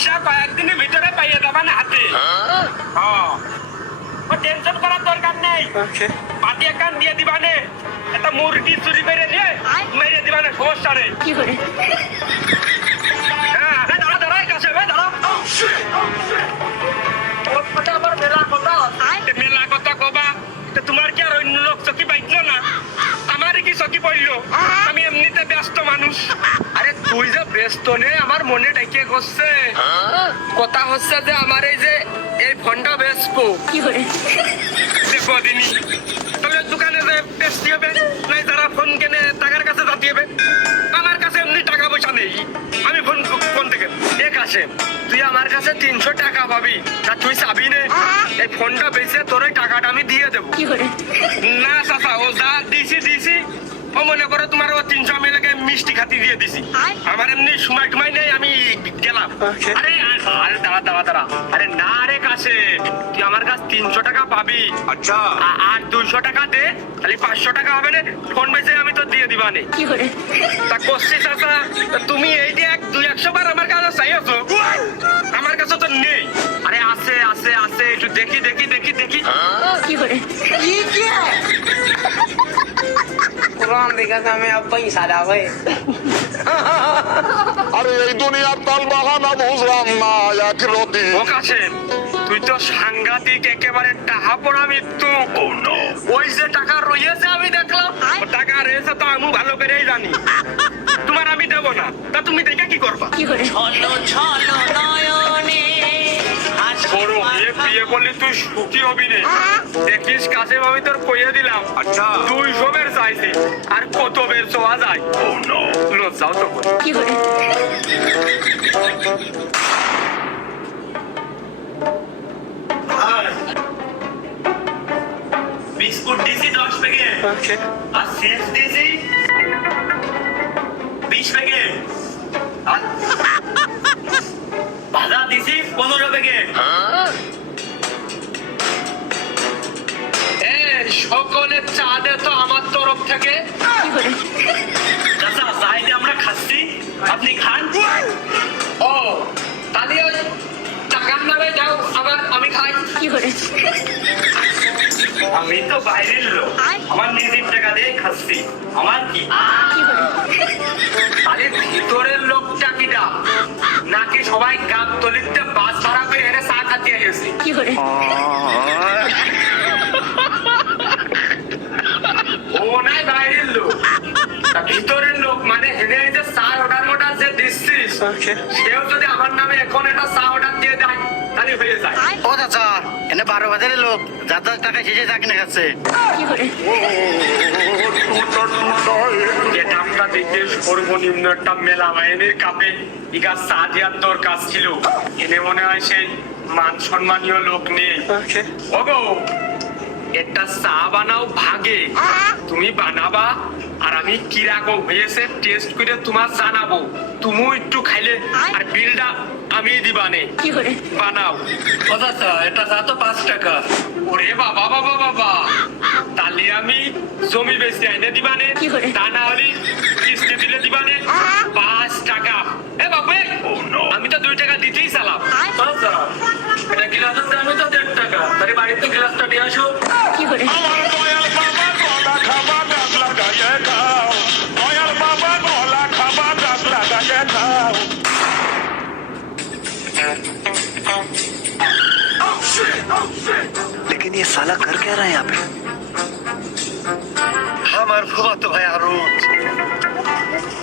পয়সা কয়েকদিনের ভিতরে পাইয়ে যাবা না হাতে। টেনশন করার দরকার নেই। পাটি একান দিয়ে দিবানে, একটা মুরগি চুরি করে নিয়ে মেরে দিবানে, সমস্যা নেই। হ্যাঁ দাঁড়া দাঁড়া, কাছে দাঁড়া। আমার মেলা কথা কবা, তোমার কি আর অন্য লোক চকি পাইছিল না? আমারই কি চকি পড়লো? আমি এমনিতে ব্যস্ত মানুষ। আরে তুই যে ব্যস্ত নে, আমার মনে ডেকে করছে। কথা হচ্ছে যে আমার এই ফোনটা বেচবো। দেখো দিনই তাহলে দোকানে যে বেচতে হবে, নাই যারা ফোন কেনে টাকার কাছে যাতে হবে। আমার কাছে এমনি টাকা পয়সা নেই, আমি ফোন থেকে এক আসে। তুই আমার কাছে 300 টাকা পাবি, তা তুই চাবি নে? এই ফোনটা বেচে তোর ওই টাকাটা আমি দিয়ে দেবো। না চাচা, ও যা দিছি ও মনে করো তোমার ও 300 আমি লাগে মিষ্টি খাতি দিয়ে দিছি। আমার এমনি সময় টুমাই নেই, আমি গেলাম। আরে আরে দাঁড়া, আরে না রে কাছে, তুই আমার কাছে 300 টাকা পাবি। আচ্ছা, আর 200 টাকা দে, খালি 500 টাকা হবে না, ফোন বেচে আমি তো দিয়ে দিবানে। তা করছি চাচা, তুমি এই যে 200 বার আমার কাছে চাইছো, আমার কাছে তো নেই। আরে আছে, একটু দেখি। আরে এই দুনিয়ার তাল বাহানা বুঝলাম না একরতি। ও কাছে, তুই তো সাংঘাতিক একেবারে টাকা পড়া মৃত্যু। ওই যে টাকা রয়েছে আমি দেখলাম, টাকা রয়েছে তো আমি ভালো করেই জানি। তোমার আমি দেবো না, তা তুমি দেখে কি করবা? বড় বিয়ে করলে তুই সুখী হবি রে। দেখিস কাছে আমি তোর কইয়ে দিলাম। আচ্ছা, 200 বের চাইছি, আর কত বের চোয়া যায়? লজ্জাও তো বিস্কুট দিছি 10 প্যাকেট, আর চিপস দিছি 20 প্যাকেট, আর ভাজা দিছি 15 প্যাকেট। সকলের চা দে তো আমার তরফ থেকে। চাচা চাইলে আমরা খাচ্ছি, আপনি খান। ও তাহলে ওই টাকার নামে যাও, আবার আমি খাই। আমি তো বাইরের লোক, আমার নিজের টাকা দিয়ে খাচ্ছি, আমার কি? তাহলে ভিতরের লোকটা কিটা নাকি সবাই গাবতলিতে বাস ভাড়া করে এনে চা খাতে গেছে? ও নাই বাইরের লোক, ভিতরের লোক মানে হেনে যে চা অর্ডার যে দিচ্ছিস, সেও যদি আমার নামে এখন একটা চা অর্ডার দিয়ে দেয় তাহলে হয়ে যায়। ও চাচা, এনে 12 বাজারের লোক যার টাকা শেষে চাকরি খাচ্ছে। যে দামটা দেখে সর্বনিম্ন একটা মেলা মাইনের কাপে ইগা চা দেওয়ার দরকার ছিল, এনে মনে হয় সেই মান সম্মানীয় লোক নেই। ওগো, একটা চা বানাও ভাগে, তুমি বানাবা আর আমি কিরকম হয়েছে টেস্ট করে তোমার জানাবো। তুমি একটু খাইলে আর বিলটা আমি দিবানে। বানাও। আচ্ছা, এটা চা তো 5 টাকা। ওরে বাবা, তাহলে আমি জমি বেচতে আইনে দিবানে, তা না হলে কিস্তি দিলে দিবানে। 5 টাকা। এ বাবু, আমি তো 2 টাকা দিতেই চালাম। আচ্ছা, এটা গ্লাসের দাম তো 1.5 টাকা, তাহলে বাড়িতে গ্লাসটা দিয়ে আসো। আমার দয়াল বাবা গলা খাবা গাছ লাগাইয়ে খাও, দয়াল বাবা গলা খাবা গাছ লাগাইয়ে খাও। लेकिन ये साला कर क्या रहा है यहाँ पे? আমার ফুফাতো ভাই আরো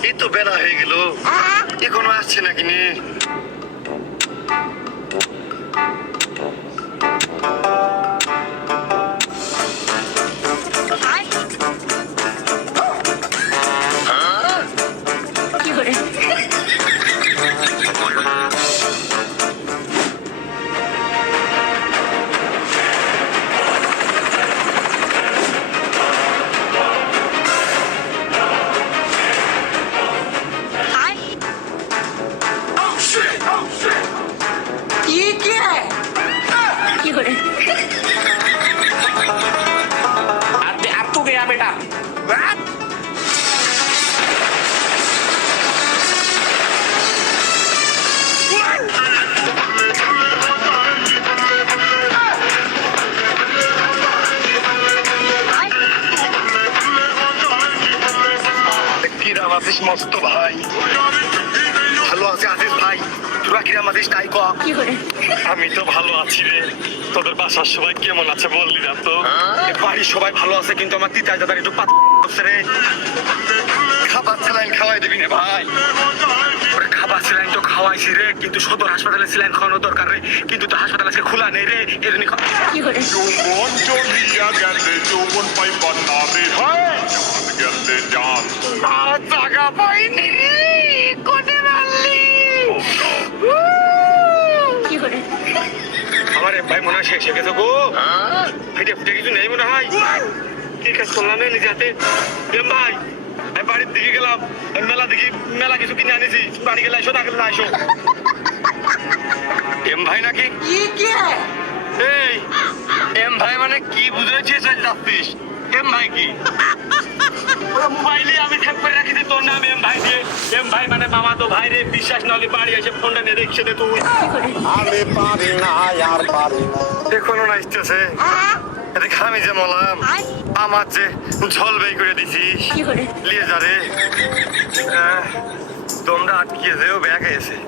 এই তো বেলা হয়ে গেল, এখনো আসছে নাকি নে? ভাই ভালো আছে আজিজ ভাই, তোরা কিরাম আছিস তাই ক। আমি তো ভালো আছি রে, তোদের বাসার সবাই কেমন আছে বললি না তো? বাড়ির সবাই ভালো আছে, কিন্তু আমার তিতাই দাদার একটু পাচ্ছে রে। খাবার স্যালাইন খাওয়াই দিবি না ভাই? ওরে খাবার স্যালাইন তো খাওয়াইছি রে, কিন্তু সদর হাসপাতালে স্যালাইন খাওয়ানো দরকার রে, কিন্তু তো হাসপাতাল আজকে খোলা নেই রে, এই জন্য যৌবন চলিয়া গেলে যৌবন পাইবার না রে ভাই, গেলে জান জায়গা পাইনি রে, কোনে মারলি? আমার ভাই মনে হয় শেষ হয়ে গেছে গো, ফেটে ফুটে কিছু নেই মনে হয়। কি কাজ করলাম নিজে হাতে ভাই। আমি বাড়ির দিকে গেলাম, মেলা কিছু কিনে আনিছি, বাড়ি গেলে আইসো, না গেলে না আইসো। এম ভাই নাকি? এই এম ভাই মানে কি বুঝেছিস যাচ্ছিস? এম ভাই কি? ওরা মোবাইলে আমি ঠেক করে রাখিছি তোর নাম এম ভাই দিয়ে। এম ভাই মানে মামা তো ভাই রে, বিশ্বাস না হলে বাড়ি এসে ফোনটা নিয়ে দেখছে দে তুই। আমি পারি না আর পারি না। এখনো না আসতেছে, এদিকে আমি যে মলাম আমার যে ঝল বেই করে দিছিস, লিয়ে যা রে। তোমরা আটকিয়ে যেও, ব্যাগ এসে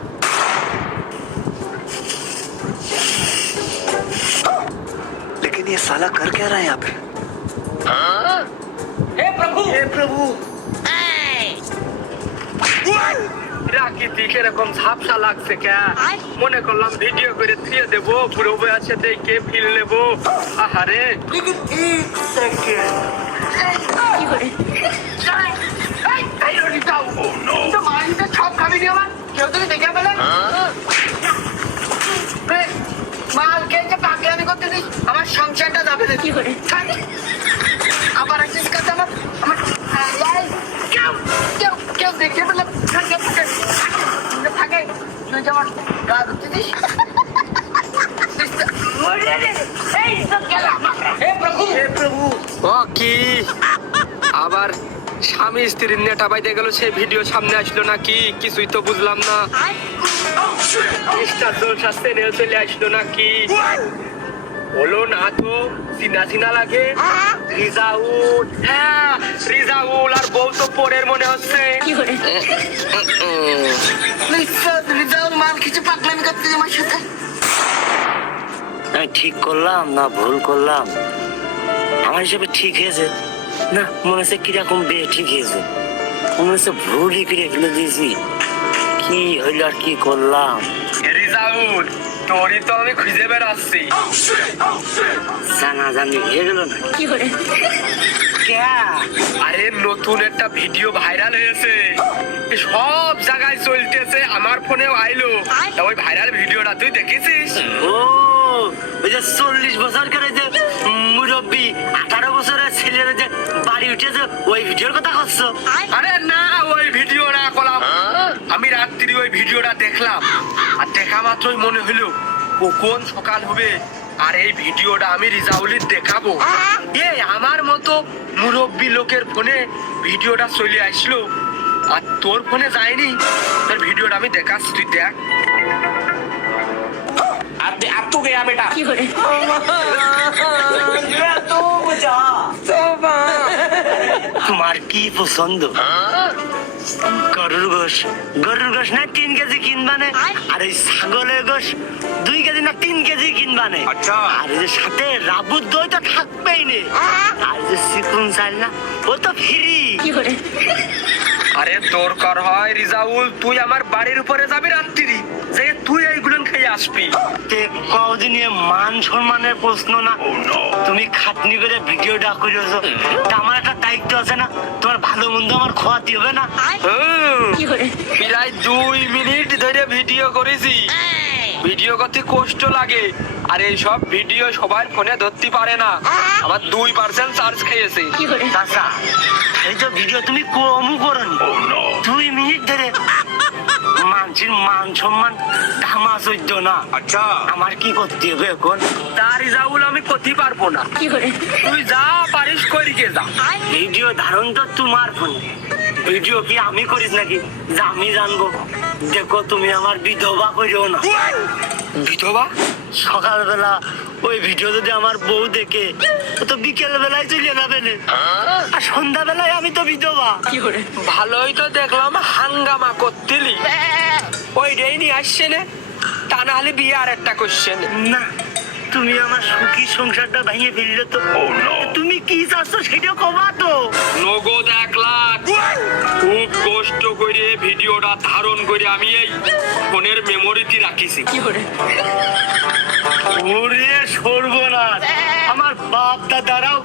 लेकिन ये साला कर क्या रहा है यहाँ पे? হে প্রভু প্রাকৃতিক এরকম ঝাপসা লাগছে কে? মনে করলাম ভিডিও করে দিয়ে দেবো, পুরো বই আছে দেখে ফিল নেবো। আহারে আমার সংসারটা যাবে না। আবার একদিন কাছে আমার কেউ দেখে ফেলে থাকে, তুই যেমন গা ধরতে দিস। ও কি আবার স্বামী স্ত্রীর নেটা বাইতে গেল, সেই ভিডিও সামনে আসলো নাকি? কিছুই তো বুঝলাম না। মিস্টার জলসা চ্যানেল চলে আসলো নাকি? বলো না তো, চিনা চিনা লাগে। রিজাউল, হ্যাঁ রিজাউল আর বউ তো পরের মনে হচ্ছে। রিজাউল মাল কিছু পাগলামি করতে আমার সাথে। আমি ঠিক করলাম না ভুল করলাম? আমার হিসাবে ঠিক হয়েছে না, মনে হচ্ছে কিরকম বিয়ে ঠিক হয়েছে, মনে হচ্ছে ভুলই করে ফেলে দিয়েছি। কি হইল আর কি করলাম? রিজাউল, তোরই তো আমি খুঁজে বেড়াচ্ছি। জানা জানি হয়ে গেল না? আরে নতুন একটা ভিডিও ভাইরাল হয়েছে, সব জায়গায় চলতেছে, আমার ফোনেও আইলো। তা ওই ভাইরাল ভিডিওটা তুই দেখেছিস? ও ওই যে 40 বছর করে যে মুরব্বী 18 বছরের ছেলেরা যে বাড়ি উঠেছে, ওই ভিডিওর কথা করছো? আরে না, ওই ভিডিও না করলাম। আমি রাত্রি ওই ভিডিওটা দেখলাম, আর দেখা মাত্রই মনে হলো ও কোন সকাল হবে, আর এই ভিডিওটা আমি রিজাউলির দেখাবো। আমার মতো মুরব্বী লোকের ফোনে ভিডিওটা চলে আসলো, আর তোর ফোনে যায়নি। তোর ভিডিওটা আমি দেখাচ্ছি, তুই দেখ। अब तू गया बेटा। তোমার কি পছন্দ? গরুর গোশ, গরুর গোশ না 3 কেজি কিনবানে, আর ওই ছাগলের গোশ 2 কেজি না 3 কেজি কিনবানে। আর যে সাথে রাবুর দই তো থাকবেই নে, আর যে চিকুন চাল না ও তো ফ্রি। আরে দরকার হয় রিজাউল, তুই আমার বাড়ির উপরে যাবি রাত্রি, যে তুই এইগুলো খেয়ে আসবি। কদিন মান সম্মানের প্রশ্ন না, তুমি খাটনি করে ভিডিওটা করেছো, তা আমার একটা দায়িত্ব আছে না, তোমার ভালো মন্দ আমার খোয়াতে হবে না? প্রায় 2 মিনিট ধরে ভিডিও করেছি, ভিডিও করতে কষ্ট লাগে, আর এই সব ভিডিও সবার ফোনে ধরতে পারে না। আমার 2% চার্জ খেয়েছে। চাচা, এই তো ভিডিও তুমি কমও করনি, 2 মিনিট ধরে মানুষের মান সম্মান ধামা চৈদ্য না। আচ্ছা, আমার কি করতে হবে এখন? তার রিজাউল আমি করতে পারবো না, তুই যা পারিস করিকে যা। ভিডিও ধারণ তো তোমার ফোনে, ভিডিও কি আমি করিস নাকি যে আমি জানবো? দেখো তুমি আমার বিধবা করিও না। বিধবা? সকালবেলা ওই ভিডিও যদি আমার বউ দেখে ও তো বিকেল বেলায় চলে যাবে না, আর সন্ধ্যা বেলায় আমি তো বিধবা। ভালোই তো দেখলাম হাঙ্গামা করতেলি, ওইটাই নিয়ে আসছে না, তা না হলে বিয়ে আর একটা কোশ্চেন। না, তুমি আমার সুখী সংসারটা ভেঙে ফেললে তো। তুমি কি চাচ্ছ সেটা কমা তো। নগদ 1 লাখ খুব কষ্ট করে ভিডিওটা ধারণ করে আমি এই ফোনের মেমোরিতে রাখিছি। ওরে সর্বনাশ, আমার বাপ দাদারাও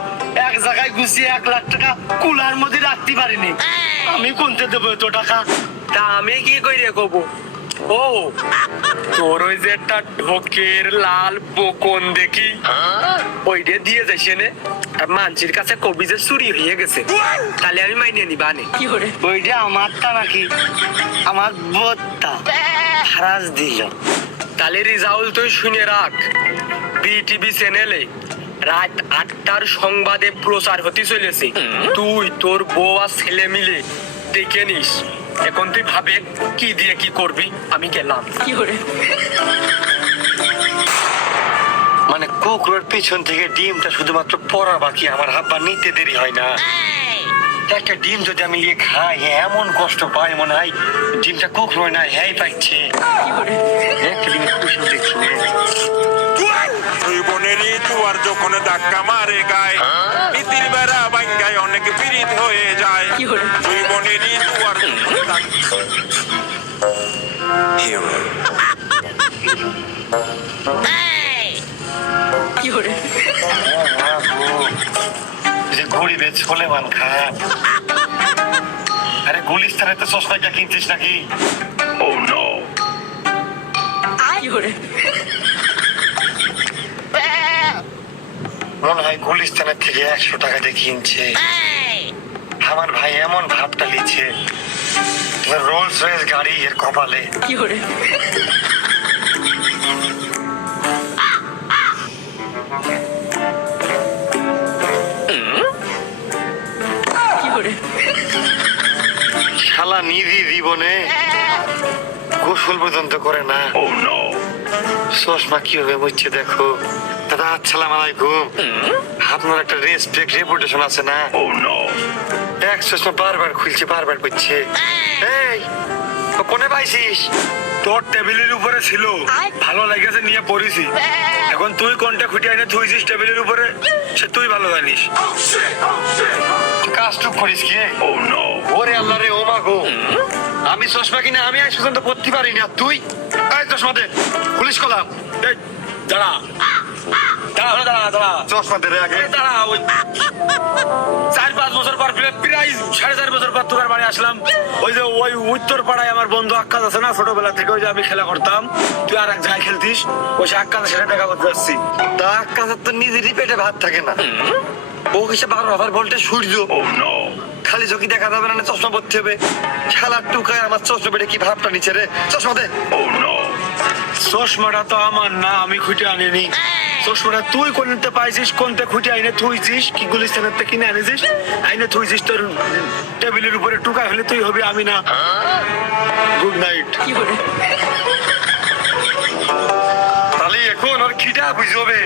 এক জায়গায় গুছিয়ে 1 লাখ টাকা কুলার মধ্যে রাখতে পারিনি, আমি কোনতে দেবো এত টাকা? তা আমি কি করে কব? ও তোর ওই যে একটা ঢোকের লাল বকন দেখি, ওইটা দিয়ে যাইছে নে, আর মানসির কাছে কবি যে চুরি হয়ে গেছে, তাহলে আমি মাইনে নিবা নে। ওইটা আমারটা নাকি? আমার বোধটা হারাজ দিল। তাহলে রিজাউল তুই শুনে রাখ, বিটিভি চ্যানেলে রাত 8টার সংবাদে প্রচার হতে চলেছে, তুই তোর বউ আর ছেলে মিলে দেখে নিস। এখন তুই ভাবে কি দিয়ে কি করবি, আমি গেলাম। মানে কুকুরের পিছন থেকে ডিমটা শুধুমাত্র পড়া বাকি, আমার হাব্বা নিতে দেরি হয় না। একটা ডিম যদি আমি নিয়ে খাই, এমন কষ্ট পাই মনে হয় ডিমটা কুকুর না হ্যাঁ পাইছে। একটা ডিম খুশি দেখছি রে। দুই বোনেরই জুয়ার যখন ধাক্কা মারে গায়, নীতির বেড়া ভাঙ্গায় অনেক পীড়িত হয়ে যায়। দুই বোনেরই জুয়ার যে গরিবের ছোলে মান খা। আরে গুলিস্তানে তো চশমাটা কিনছিস নাকি? ও নো, মনে হয় গুলিস্তানের থেকে 100 টাকা দিয়ে কিনছে। আমার ভাই এমন ভাবটা লিছে, রোলস রয়েস গাড়ি এর কপালে। শালা নিধি জীবনে গোসল পর্যন্ত করে না। চশমা কিভাবে বুঝছে দেখো। দাদা আসসালাম আলাইকুম, আপনার একটা রেসপেক্ট রেপুটেশন আছে না? এক চশমা বারবার খুলছে, বারবার করছে। এই তো কোনে পাইছিস? তোর টেবিলের উপরে ছিল, ভালো লেগেছে নিয়ে পড়েছি। এখন তুই কোনটা খুঁটে এনে থুইছিস টেবিলের উপরে, সে তুই ভালো জানিস। কাজটুক করিস কি? ওরে আল্লাহ রে, ও মা গো, আমি চশমা কিনে আমি আজ পর্যন্ত পড়তে পারি না, তুই এই চশমা দে, পুলিশ কলাম। এই, দাঁড়া দাঁড়া দাঁড়া দাঁড়া চশমা দে রে আগে। এই দাঁড়া, ওই 4-5 বছর পর প্রায় 4.5 বছর পর তোর বাড়ি আসলাম। ওই যে ওই উত্তর পাড়ায় আমার বন্ধু আক্কাস আছে না, ছোটবেলা থেকে ওই যে আমি খেলা করতাম, তুই আর এক জায়গায় খেলতিস, ওই সে আক্কাসের সাথে দেখা করতে আসছি। তা কাজের তো নিজেরই পেটে ভাত থাকে না, ও হিসেবে 12,000 ভোল্টের সূর্য। খালি চোখে দেখা যাবে না, চশমা পড়তে হবে। খেলার টুকায় আমার চশমা পেটে কি ভাবটা নিচে রে, চশমা দে। চশমাটা তো আমার না, আমি খুঁটে আনিনি। চশমাটা তুই কোনতে পাইছিস, কোনতে খুঁটে আইনে থুইছিস, কি গুলিস্তানের থেকে কিনে আনিছিস, আইনে থুইছিস তোর টেবিলের উপরে টুকা হলে তুই হবি, আমি না। Good night. তাহলে এখন ওর খিটা বুঝবে,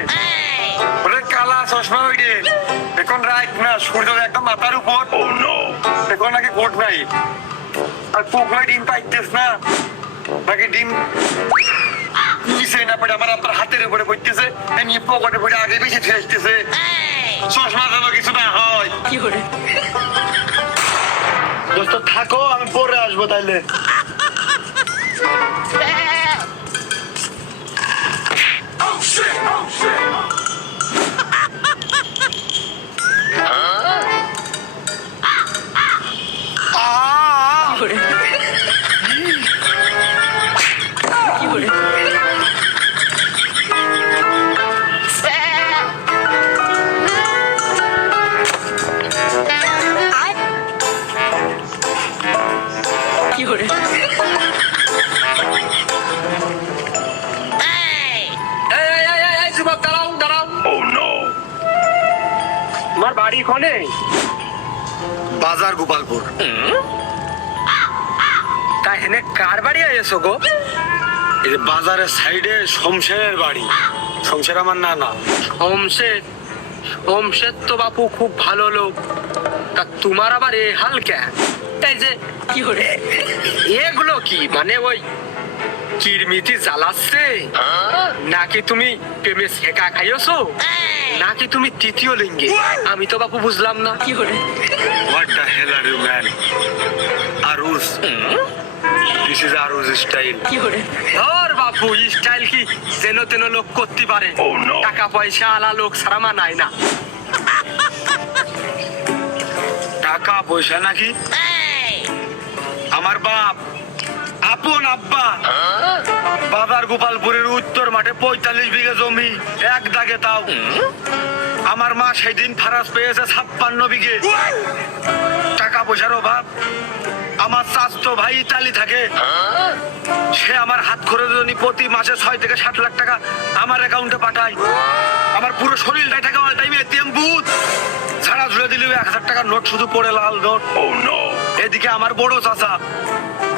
ওরে কালা চশমা ওইটে এখন রাইট না, সূর্য একদম মাথার উপর। এখন নাকি কোট নাই, আর পুকুরে ডিম পাইতেস না, নাকি ডিম নিচে না পড়ে আমার আপনার হাতের উপরে পড়তেছে, নিয়ে পকেটে পড়ে আগে বেশি ফিরে আসতেছে। চশমা যেন কিছু না হয়। দোস্ত থাকো, আমি পরে আসবো তাইলে। তোমার বাড়ি কোনে? বাজার গোপালপুর। তা হেনে কার বাড়ি আইছো গো? এই যে বাজারের সাইডে শমশেরের বাড়ি। সংসার আমার না না শমশের শমশের তো বাপু খুব ভালো লোক, তা তোমার আবার এ হাল কেন? এই যে এগুলো কি মানে ওই কিরমিটি জ্বালাচ্ছে, নাকি তুমি প্রেমে শেখা খাইছো, নাকি তুমি তৃতীয় লিঙ্গে? আমি তো বাপু বুঝলাম না। What the hell are you, man? Aruz. This is Aruz style. Or Bapu style কি যেন তেন লোক করতে পারে, টাকা পয়সা আলা লোক ছাড়া মানায় না। টাকা পয়সা নাকি? আমার বাপ আপন আব্বা বাবার গোপালপুরের উত্তর মাঠে 45 বিঘা জমি এক দাগে তাও। আমার মা সেদিন ফারাজ পেয়েছে 56 বিঘে। টাকা পয়সার অভাব। আমার চাচতো ভাই ইতালি থাকে, সে আমার হাত খরচের জন্য প্রতি মাসে 6 থেকে 7 লাখ টাকা আমার অ্যাকাউন্টে পাঠায়। আমার পুরো শরীরটাই থাকে অল টাইম এটিএম বুথ, ছাড়া ঝুলে দিলেও 1000 টাকার নোট শুধু পড়ে লাল নোট। এদিকে আমার বড় চাচা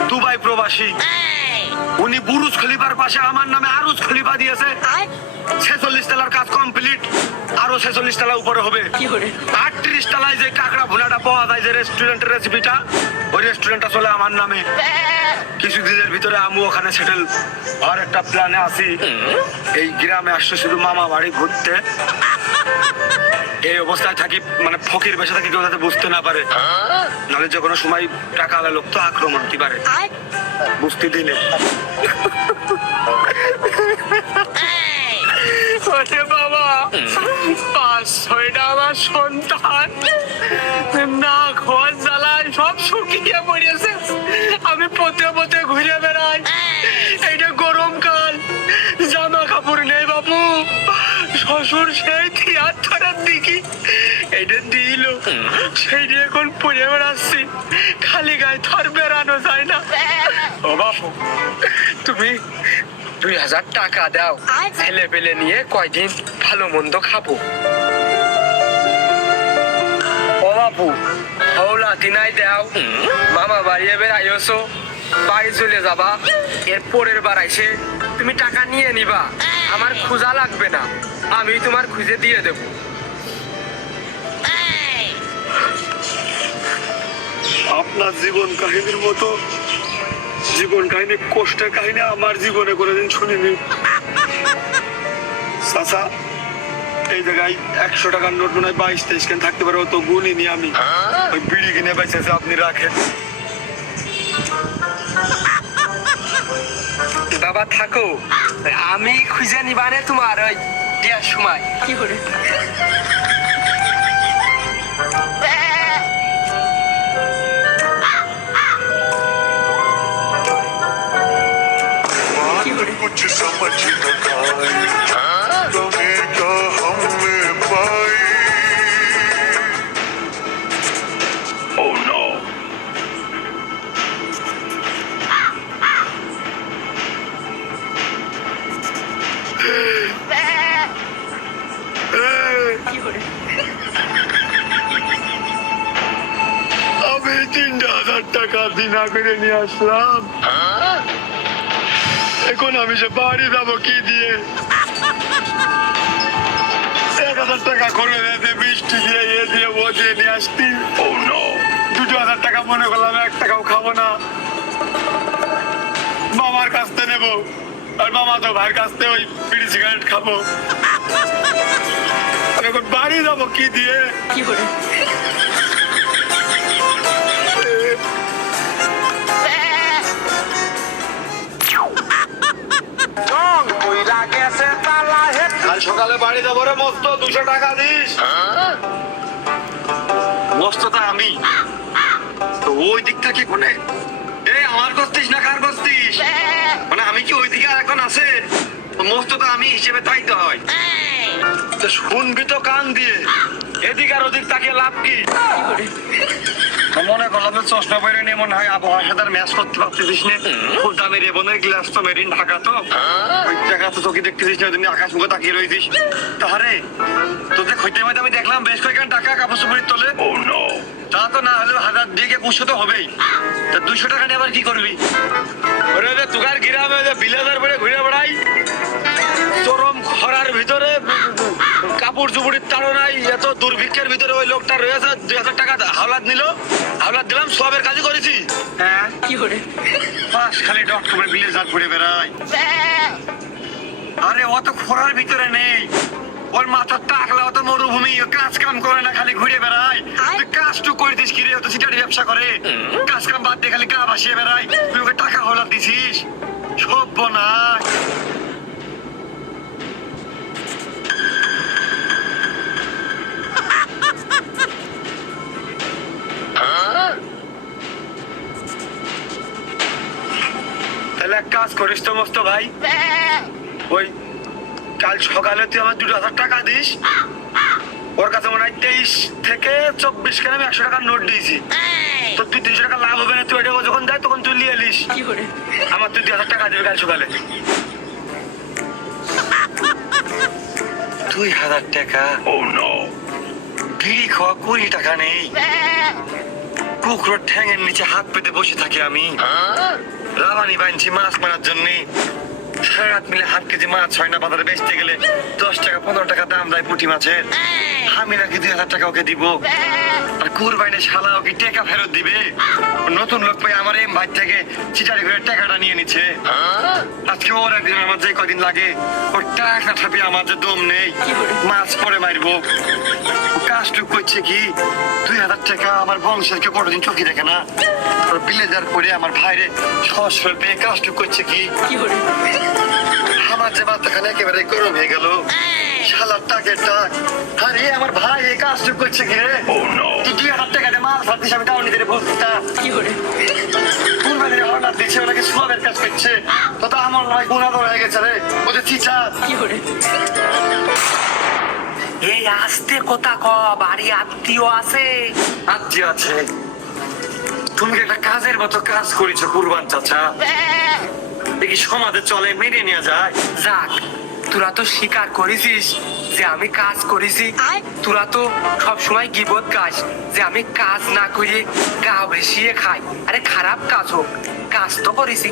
দুবাই প্রবাসী, উনি বুরুজ খলিফার পাশে আমার নামে আরুজ খলিফা দিয়েছে। 46 তলার কাজ কমপ্লিট, আরো 46 তলা উপরে হবে। 38 তলায় যে কাঁকড়া ভুনাটা পাওয়া যায়, যে রেস্টুরেন্টের রেসিপিটা, ওই রেস্টুরেন্টটা চলে আমার নামে। কিছুদিনের ভিতরে আমি ওখানে সেটেল আর একটা প্ল্যানে আছি। এই গ্রামে আসছে শুধু মামা বাড়ি ঘুরতে। এই অবস্থায় থাকি, মানে ফকির বেশে থাকি, কেউ যাতে বুঝতে না পারে, নাহলে যে কোনো সময় টাকা আলা লোক তো আক্রমণ হতে পারে, বুঝতে দিলে। ওরে বাবা, 5-6টা আমার সন্তান না খোঁজ জ্বালায় সব শুকিয়ে পড়েছে। আমি পথে পথে ঘুরে বেড়াই, এইটা গরমকাল, জামা কাপড় নেই বাবু। শ্বশুর সেই থিয়ার দিকে এইটা দিল, সেইটা এখন পরে বেড়াচ্ছি, খালি গায়ে থর বেড়ানো যায় না। ও বাবু, তুমি 2000 টাকা দাও, ছেলে পেলে নিয়ে কয়দিন ভালো মন্দ খাবো। ও বাপু, হৌলা দিনাই দাও, মামা বাড়ি এবার আইসো, বাড়ি চলে যাবা, এর পরের বার আইসে তুমি টাকা নিয়ে নিবা, আমার খোঁজা লাগবে না, আমি তোমার খুঁজে দিয়ে দেব। আপনার জীবন কাহিনীর মতো জীবন কাহিনী, কষ্টের কাহিনী আমার জীবনে কোনোদিন শুনিনি। চাচা, এই জায়গায় 100 টাকার নোট মনে হয় 22-23 খান থাকতে পারে, অত গুনিনি আমি। ওই বিড়ি কিনে বেঁচেছে, আপনি রাখেন। বাবা থাকো, আমি খুঁজে নিবানে তোমার ওই দেওয়ার সময়। कुछ समझ न आए कभी का हमने पाई। Oh no! আমি 3000 টাকা দিনা করে নিয়ে আসলাম, এখন আমি সে বাড়ি যাবো কি দিয়ে? 1000 টাকা করে দিতে, বৃষ্টি দিয়ে এ দিয়ে ও দিয়ে নিয়ে আসতি। ও নো, 2000 টাকা মনে করলাম 1 টাকাও খাবো না, মামার কাছ থেকে নেবো, আর মামা তো ভাইয়ের কাছ থেকে ওই বিড়ি সিগারেট খাবো। এখন বাড়ি যাবো কি দিয়ে? কাল সকালে বাড়ি যাবো রে মস্ত, 200 টাকা দিস। মস্ত তা আমি তো ওই দিকটা কি কোনে? আমার করতিস না কার করতিস? মানে আমি কি ওই দিকে আর এখন আছে? মস্ত তো আমি হিসেবে তাই তো হয়। শুনবি তো কান দিয়ে, এদিক আর ওদিক তাকে লাভ কি? মনে করলাম চশমা পরে নিয়ে মনে হয় আবহাওয়ার সাথে ম্যাচ করতে পারতেছিস না। খুব দামি রেবনের গ্লাস তো মেরিন ঢাকা, তো ওই জায়গা তো তোকে দেখতেছিস না, তুমি আকাশ মুখে তাকিয়ে রয়েছিস। তাহারে তোদের খইতে মাঝে আমি দেখলাম বেশ কয়েকখান টাকা কাপড় চোপড়ির তোলে। তা তো না হলেও 1000 দিয়ে 500 তো হবেই। তা 200 টাকা নিয়ে আবার কি করবি? ওরে তুগার গ্রামে বিলাদার পরে ঘুরে বেড়াই, চরম খরার ভিতরে কাপড় চুপড়ির তাড়ো নাই, এত দুর্ভিক্ষের ভিতরে ওই লোকটা রয়েছে, 2000 টাকা হাওলাত নিল, হাওলাত দিলাম, সবের কাজই করেছি। হ্যাঁ বাস খালি ডক্টরের বিলে যা ঘুরে বেড়াই। আরে অত খরার ভিতরে নেই, ওর মাথার টাকলা অত মরুভূমি, ও কাজ কাম করে না, খালি ঘুরে বেড়াই। তুই কাজটু করে দিস কি রে? ও তো সিটারি ব্যবসা করে, কাজ কাম বাদ দিয়ে খালি গা ভাসিয়ে বেড়াই। তুই ওকে টাকা হাওলাত দিছিস, সভ্য না। তাহলে এক কাজ করিস তো মস্ত ভাই, ওই কাল সকালে তুই আমার 2000 টাকা দিস। ওর কাছে মনে হয় 23 থেকে 24 কেন আমি 100 টাকার নোট দিয়েছি। তো তুই 300 টাকা লাভ হবে না, তুই এটা যখন দেয় তখন তুই নিয়ে এলিস। আমার তুই 2000 টাকা দেবে কাল সকালে। 2000 টাকা? বিড়ি খাওয়া 20 টাকা নেই। কুকুরের ঠ্যাঙের নিচে হাত পেতে বসে থাকি আমি, রাবানি বানছি মাছ মারার জন্য। সারা রাত মিলে 8 কেজি মাছ হয় না, বাজারে বেচতে গেলে 10 টাকা 15 টাকা দাম দেয় পুঁটি মাছের। আমি নাকি 2000 টাকা ওকে দিব, আর কুরবাইনে শালা ওকে টাকা ফেরত দিবে। নতুন লোক পাই আমার এম ভাই থেকে চিটারি করে টাকাটা নিয়ে নিচ্ছে। আজকে ওর একদিন আমার যে কদিন লাগে, ওর টাকা ছাপি আমার যে দম নেই, মাছ পরে মারবো। কাজটুক করছে কি, 2000 টাকা আমার বংশের কেউ কোনোদিন চোখে দেখে না। ওর বিলেজার করে আমার ভাইরে সহজ পেয়ে কাজটুক করছে কি। আমার যে মাথাখানে একেবারে গরম হয়ে গেল, শালার টাকের টাক। আরে আমার ভাই এই কাজটুক করছে কি রে? তুই 2000 টাকা দিয়ে মাছ ভাবতিস আমি তাও নিজের বুঝতাম। কুরবানির হরনাথ দিচ্ছে, ওনাকে সবের কাজ করছে, তো তো আমার নয় গুণাদর হয়ে গেছে রে, ওদের চিচা। এই আস্তে কথা ক, বাড়ি আত্মীয় আছে? আত্মীয় আছে? তুমি কি একটা কাজের মতো কাজ করেছো কুরবান চাচা? দেখি সমাজে চলে, মেনে নেওয়া যায়। যাক, তোরা তো স্বীকার করেছিস যে আমি কাজ করেছি। তোরা তো সব সময় গিবত গাস যে আমি কাজ না করে গা ভেসিয়ে খাই। আরে খারাপ কাজ হোক, কাজ তো করেছি।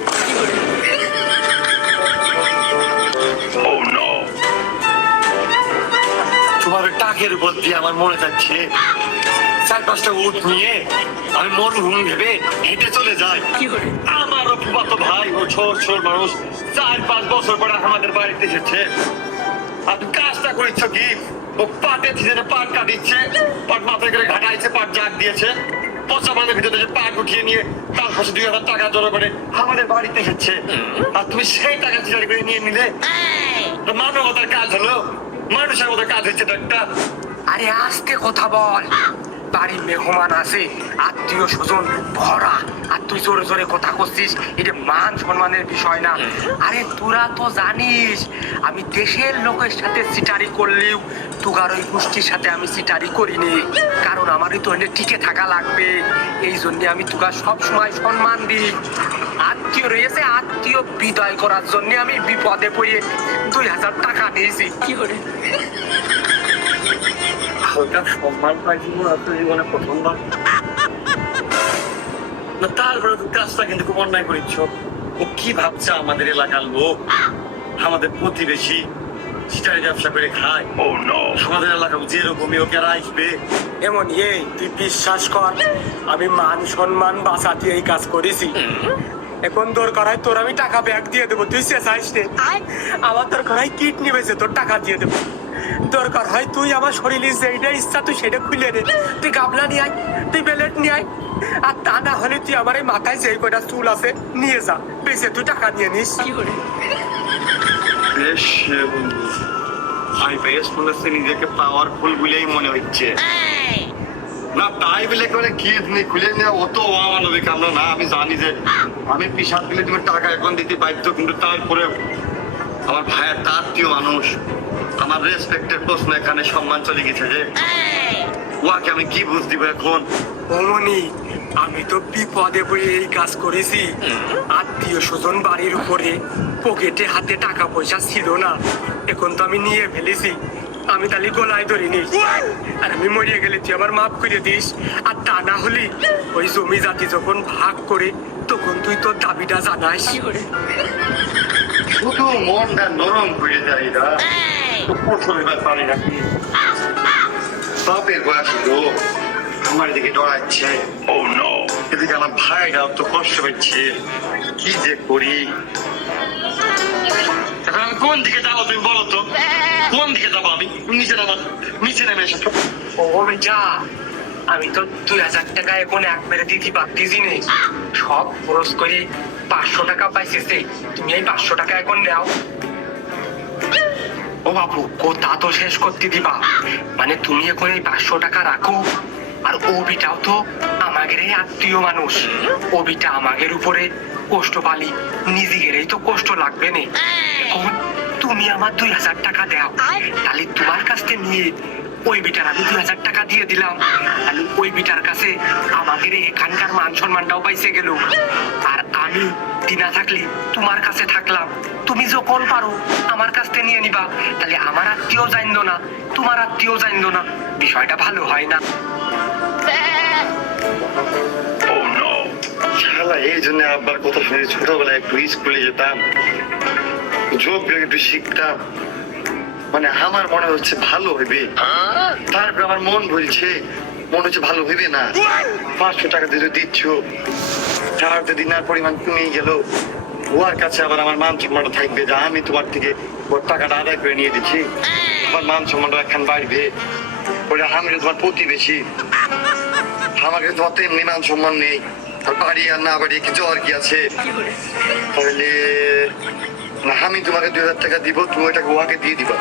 তোমার টাকের উপর দিয়ে আমার মনে যাচ্ছে 4-5টা উট নিয়ে আমি মরুভূমি ভেবে হেঁটে চলে যাই। আমারও ফুফাতো ভাই, ও ছোট মানুষ, 4-5 বছর পরে আমাদের বাড়িতে এসেছে। আর কাজটা করেছ কি, ও পাটে সিজনে পাট কাটিচ্ছে, পাট মাথায় করে ঘাটাইছে, পাট জাগ দিয়েছে, পচা মাঝে ভিতরে যে পাট উঠিয়ে নিয়ে তার পাশে 2000 টাকা জড়ো করে আমাদের বাড়িতে এসেছে। আর তুমি সেই টাকা চিটারি করে নিয়ে নিলে, মানবতার কাজ হলো, মানুষের মতো কাজ হচ্ছে তো একটা। আরে আস্তে কথা বল, বাড়ির মেহমান আছে, আত্মীয় স্বজন ভরা, আর তুই জোরে জোরে কথা করছিস, এটা মান সম্মানের বিষয় না। আরে তোরা তো জানিস আমি দেশের লোকের সাথে সিটারি করলেও তুগার ওই গোষ্ঠীর সাথে আমি সিটারি করিনি, কারণ আমারই তো এনে টিকে থাকা লাগবে। এই জন্য আমি তুগার সব সময় সম্মান দিই। আত্মীয় রয়েছে, আত্মীয় বিদায় করার জন্য আমি বিপদে পড়ে 2000 টাকা দিয়েছি। হালকা সম্মান পাইছি জীবনে প্রথমবার। না তারপরে কাজটা কিন্তু খুব অন্যায় করেছ। ও কি ভাবছে আমাদের এলাকার লোক, আমাদের প্রতিবেশী সিটারি ব্যবসা করে খায়, আমাদের এলাকা যেরকমই ওকে আর আসবে। এমন এই তুই বিশ্বাস কর, আমি মান সম্মান বাঁচাতে এই কাজ করেছি। এখন দরকার হয় তোর আমি টাকা ব্যাগ দিয়ে দেবো, তুই চেঁচাইস নে। আমার দরকার হয় কিডনি বেঁচে তোর টাকা দিয়ে দেবো। দরকার হয় তুই আমার শরীরে যেটা ইচ্ছা তুই সেটা খুলে নে, তুই গাবলা নিয়ে আয়, তুই বেলেট নিয়ে আয়। আর তা না হলে তুই আমার এই মাথায় যে কয়টা চুল আছে নিয়ে যা, বেঁচে তুই টাকা নিয়ে নিস। বেশ বন্ধু, আমি বেশ মনে হচ্ছে নিজেকে পাওয়ারফুল বলেই মনে হচ্ছে। না তাই বলে করে কি খুলে নেওয়া অত অমানবিক আমরা না। আমি জানি যে আমি পিসাব দিলে তুমি টাকা এখন দিতে বাধ্য, কিন্তু তারপরে আমার ভাইয়ের তার প্রিয় মানুষ, আমার রেসপেক্টের প্রশ্ন এখানে সম্মান চলে গেছে যে ওয়াকে আমি কি বুঝ দিব এখন। অমনি আমি তো বিপদে পড়ে এই কাজ করেছি। আত্মীয় স্বজন বাড়ির উপরে, পকেটে হাতে টাকা পয়সা ছিল না, এখন তো আমি নিয়ে ফেলেছি। আমি তাহলে গলায় ধরিনি, আর আমি মরিয়ে গেলে তুই আমার মাফ করে দিস। আর তা না হলে ওই জমি জাতি যখন ভাগ করে তখন তুই তোর দাবিটা জানাস। শুধু মনটা নরম করে যায়, প্রথমে পারি নাকি বাপের বয়স লোক আমার দিকে ডরাচ্ছে। ও নো, এদিকে আমার ভাইরা তো কষ্ট পাচ্ছে, কি যে করি। এখন আমি কোন দিকে যাবো তুমি বলো তো, কোন দিকে যাবো আমি? নিচে নেমে এসেছো। ও যা, আমি তো 2000 টাকা এখন একবারে দিতে পারতেছি নে, সব খরচ করে 500 টাকা পাইছে। তুমি এই 500 টাকা এখন নাও। ও বাবু, কথা তো শেষ করতে দিবা, মানে তুমি এখন এই 500 টাকা রাখো, আর ওবিটাও তো আমাদের আত্মীয় মানুষ, ওবিটা আমাদের উপরে কষ্ট পালি, নিজেদেরই তো কষ্ট লাগবে না। এখন তুমি আমার 2000 টাকা দাও, তাহলে তোমার কাছ থেকে নিয়ে ওই বিটার আমি 2000 টাকা দিয়ে দিলাম, তাহলে ওই বিটার কাছে আমাদের এখানকার মান সম্মানটাও পাইছে গেল, আর আমি দিনা থাকলে তোমার কাছে থাকলাম, তুমি যখন পারো আমার কাছ থেকে নিয়ে নিবা, তাহলে আমার আত্মীয় জানলো না, তোমার আত্মীয় জানলো না, বিষয়টা ভালো হয় না। শালা এই জন্য আব্বার কথা শুনে ছোটবেলায় একটু স্কুলে যেতাম, যোগ বিয়োগ একটু শিখতাম, মানে আমার মনে হচ্ছে ভালো হইবে, তারপর আমার মন বলছে মনে হচ্ছে ভালো হইবে না। 500 টাকা দিয়ে দিচ্ছ, তার দিনার পরিমাণ কমে গেল, ওর কাছে আবার আমার মান সম্মানটা থাকবে যে আমি তোমার থেকে ওর টাকাটা আদায় করে নিয়ে দিচ্ছি, আমার মান সম্মানটা এখন বাড়বে। ওটা আমি তোমার প্রতিবেশী, আমাকে তোমার তো এমনি মান সম্মান নেই, আর বাড়ি আর না বাড়ি কিছু আর কি আছে, তাহলে না আমি তোমাকে 2000 টাকা দিব, তুমি ওইটাকে ওয়াকে দিয়ে দিবা,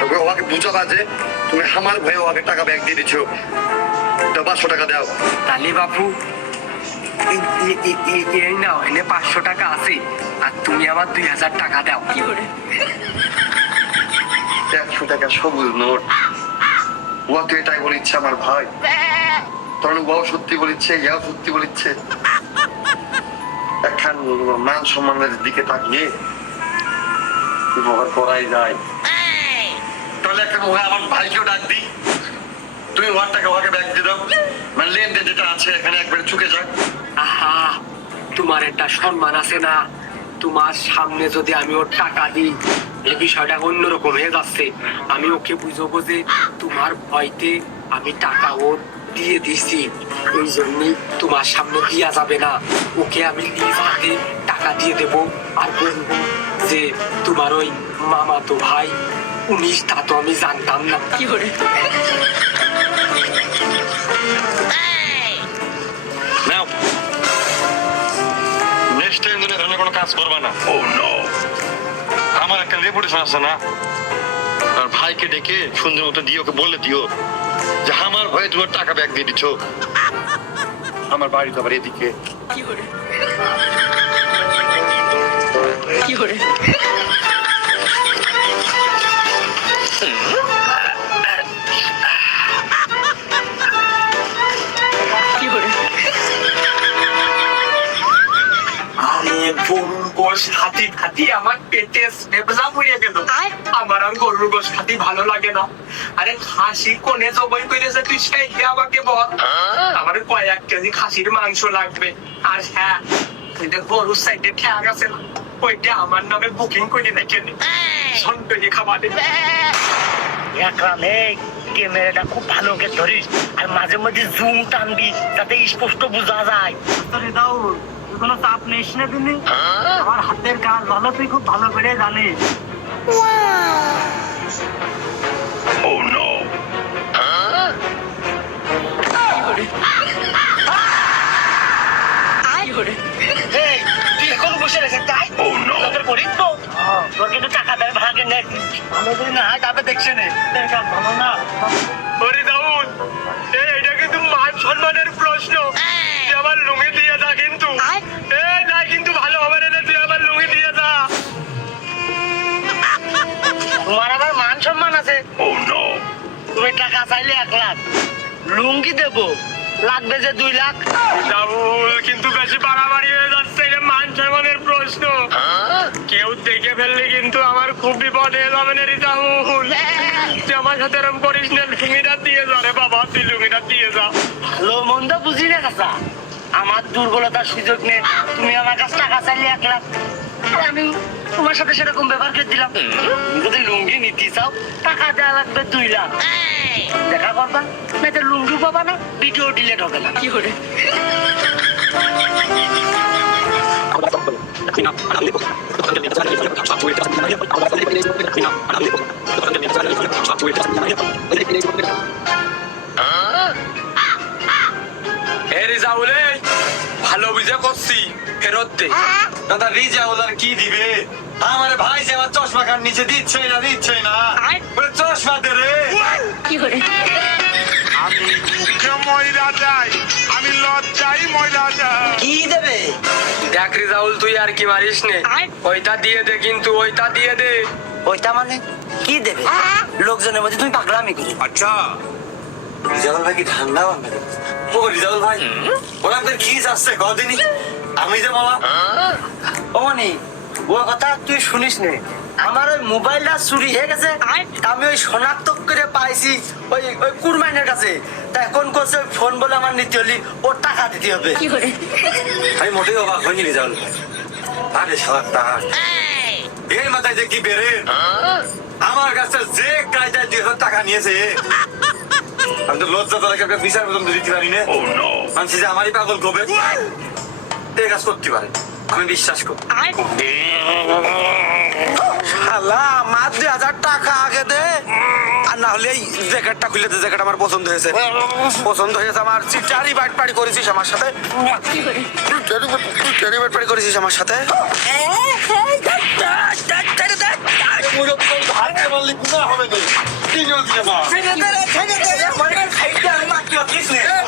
তবে ওয়াকে বুঝাবা যে তুমি আমার ভয়ে ওয়াকে টাকা ব্যাগ দিয়ে দিচ্ছ, 500 টাকা দাও। তাহলে বাবু এই নাও, এনে 500 টাকা আছে, আর তুমি আমার 2000 টাকা দাও। 100 টাকা সবুজ নোট, ওয়া তো এটাই বলিচ্ছে আমার ভাই, তখন ওয়াও সত্যি বলিচ্ছে, ইয়াও সত্যি বলিচ্ছে, এখন মান সম্মানের দিকে তাকিয়ে করাই যায়। তাহলে একটা আমার ভাইকেও ডাক দিই, তুমি ওয়ার টাকা ওয়াকে ব্যাগ দিয়ে দাও, মানে লেনদেন যেটা আছে এখানে একবারে চুকে যাক। আহা, তোমার একটা সম্মান আছে না, তোমার সামনে যদি আমি ওর টাকা দিই, এই বিষয়টা অন্যরকম হয়ে যাচ্ছে, আমি ওকে বুঝবো যে তোমার ভয়তে আমি টাকা ওর দিয়ে দিছি, ওই জন্যই তোমার সামনে দিয়া যাবে না, ওকে আমি নিজ হাতে টাকা দিয়ে দেবো, আর বলবো যে তোমার ওই মামাতো ভাই 19, তা তো আমি জানতাম না। নাও, নেক্সট টাইম ধরে ধরনের কোনো কাজ করবা না। ও নো, আমার একটা রেপুটেশন আছে না, আর ভাইকে ডেকে সুন্দর মতো দিয়ে ওকে বলে দিও যে আমার ভয়ে তোমার টাকা ব্যাগ দিয়ে দিচ্ছ, আমার বাড়ি তো আবার এদিকে। গরুর গোশ হাতি খাতি আমার পেটে নেবলা হয়ে গেল, আমার আর গরুর গোশ খাতি ভালো লাগে না। আরে খাসি কোনে জবাই করেছে তুই সেই আমাকে বল, আমার কয়েক কেজি খাসির মাংস লাগবে, আর হ্যাঁ গরুর সাইডে ঠ্যাং আছে না, ওইটা আমার নামে বুকিং করে রেখে নে, সন্ধ্যে খাবারে। একরামে ক্যামেরাটা খুব ভালো করে ধরিস, আর মাঝে মাঝে জুম টানবি যাতে স্পষ্ট বোঝা যায়। দাও, কোনো চাপ নিস না তুমি, আমার হাতের কাজ ভালো, তুই খুব ভালো করে জানিস। ও নো, তুই এখন বসে রেখে তাই করিস তো, তোর কিন্তু টাকা দেয় ভাগে নেই, ভালো করে না হয় তারপরে দেখছে নে, ভালো না। ওরে দাউদ, এটা কিন্তু মান সম্মানের প্রশ্ন, তুই আমার লুঙ্গি দিয়ে যা, কিন্তু না কিন্তু ভালো হবে না, তুই আমার লুঙ্গি দিয়ে যা। তোমার আবার মান সম্মান আছে। ও নো, তুমি টাকা চাইলে 1 লাখ, লুঙ্গি দেবো লাগবে যে 2 লাখ। রাহুল কিন্তু বেশি বাড়াবাড়ি হয়ে যাচ্ছে, এটা মান সম্মানের প্রশ্ন, কেউ দেখে ফেললে কিন্তু আমার খুব বিপদ হয়ে যাবে না রে রাহুল, তুই আমার সাথে এরকম করিস না, লুঙ্গিটা দিয়ে যা রে বাবা, তুই লুঙ্গিটা দিয়ে যা। ভালো মন্দ বুঝি না কাছা, আমার দুর্বলতার সুযোগ নেই, তুমি আমার কাছে টাকা চাইলে 1 লাখ, আর আমি তোমার সাথে সেরকম ব্যবহার করে দিলাম। তুমি যদি লুঙ্গি নিতে চাও টাকা দেওয়া লাগবে 2 লাখ। দেখা করবা না তো লুঙ্গি পাবা না, ভিডিও ডিলেট হবে না। এ রিজাউল, এই ভালো বুঝে করছি, ফেরত দে। দাদা রিজাউল আর কি দিবে? আমার ভাই যে আমার চশমা কান নিচে দিচ্ছে না বলে চশমা দে রে। আমি দুঃখে ময়রা যাই, আমি লজ্জাই ময়রা যাই। কি দেবে? দেখ রিজাউল, তুই আর কি মারিস নে, ওইটা দিয়ে দে, কিন্তু ওইটা দিয়ে দে। ওইটা মানে কি দেবে? লোকজনের মধ্যে তুমি পাগলামি করো। আচ্ছা রিজাউল ভাই কি ঠান্ডা বান্ধে? ও রিজাউল ভাই ওরা আপনার কি আসছে কদিনই আমি যে মামা ওমনি ও কথা তুই শুনিস নে। আমার ওই মোবাইলটা চুরি হয়ে গেছে, আমি ওই শনাক্ত করে পাইছি ওই ওই কুরমাইনের কাছে। তা এখন করছে ফোন বলে আমার নিতে হলি ওর টাকা দিতে হবে। আমি মোটেই অবাক হয়নি রিজাউল ভাই। আরে শালা টাকা এর মাথায় যে কি বেড়ে আমার কাছে যে কায়দায় 2,000 টাকা নিয়েছে, আমি তো লজ্জা তাদেরকে একটা বিচার পর্যন্ত দিতে পারি না। মানছি যে আমারই পাগল কবে এই কাজ করতে পারে, আমি বিশ্বাস করি। শালা আমার 2,000 টাকা আগে দে, আর না হলে এই জ্যাকেটটা খুলে দে। জ্যাকেট আমার পছন্দ হয়েছে, আমার চিটারি বাট পাড়ি করেছিস আমার সাথে, চিটারি বাট পাড়ি করেছিস আমার সাথে। হবে না।